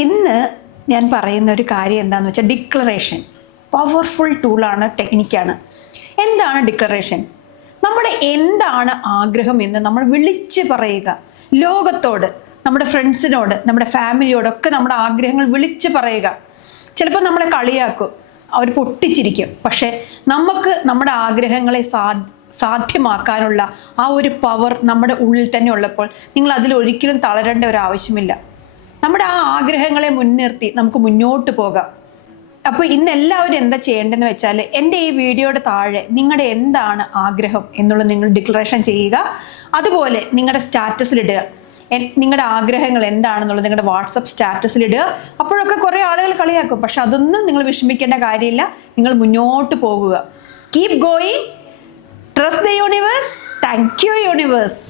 ഇന്ന് ഞാൻ പറയുന്ന ഒരു കാര്യം എന്താണെന്ന് വെച്ചാൽ ഡിക്ലറേഷൻ. പവർഫുൾ ടൂളാണ്, ടെക്നിക്കാണ്. എന്താണ് ഡിക്ലറേഷൻ? നമ്മുടെ എന്താണ് ആഗ്രഹം എന്ന് നമ്മൾ വിളിച്ച് പറയുക. ലോകത്തോട്, നമ്മുടെ ഫ്രണ്ട്സിനോട്, നമ്മുടെ ഫാമിലിയോടൊക്കെ നമ്മുടെ ആഗ്രഹങ്ങൾ വിളിച്ച് പറയുക. ചിലപ്പോൾ നമ്മളെ കളിയാക്കും, അവർ പൊട്ടിച്ചിരിക്കും. പക്ഷെ നമുക്ക് നമ്മുടെ ആഗ്രഹങ്ങളെ സാധ്യമാക്കാനുള്ള ആ ഒരു പവർ നമ്മുടെ ഉള്ളിൽ തന്നെ ഉള്ളപ്പോൾ നിങ്ങൾ അതിലൊരിക്കലും തളരേണ്ട ഒരു ആവശ്യമില്ല. നമ്മുടെ ആ ആഗ്രഹങ്ങളെ മുൻനിർത്തി നമുക്ക് മുന്നോട്ട് പോകാം. അപ്പോൾ ഇന്ന് എല്ലാവരും എന്താ ചെയ്യേണ്ടതെന്ന് വെച്ചാൽ, എൻ്റെ ഈ വീഡിയോയുടെ താഴെ നിങ്ങളുടെ എന്താണ് ആഗ്രഹം എന്നുള്ളത് നിങ്ങൾ ഡിക്ലറേഷൻ ചെയ്യുക. അതുപോലെ നിങ്ങളുടെ സ്റ്റാറ്റസിലിടുക. നിങ്ങളുടെ ആഗ്രഹങ്ങൾ എന്താണെന്നുള്ളത് നിങ്ങളുടെ വാട്സപ്പ് സ്റ്റാറ്റസിലിടുക. അപ്പോഴൊക്കെ കുറേ ആളുകൾ കളിയാക്കും, പക്ഷെ അതൊന്നും നിങ്ങൾ വിഷമിക്കേണ്ട കാര്യമില്ല. നിങ്ങൾ മുന്നോട്ട് പോകുക. Keep going. Trust the universe. Thank you universe.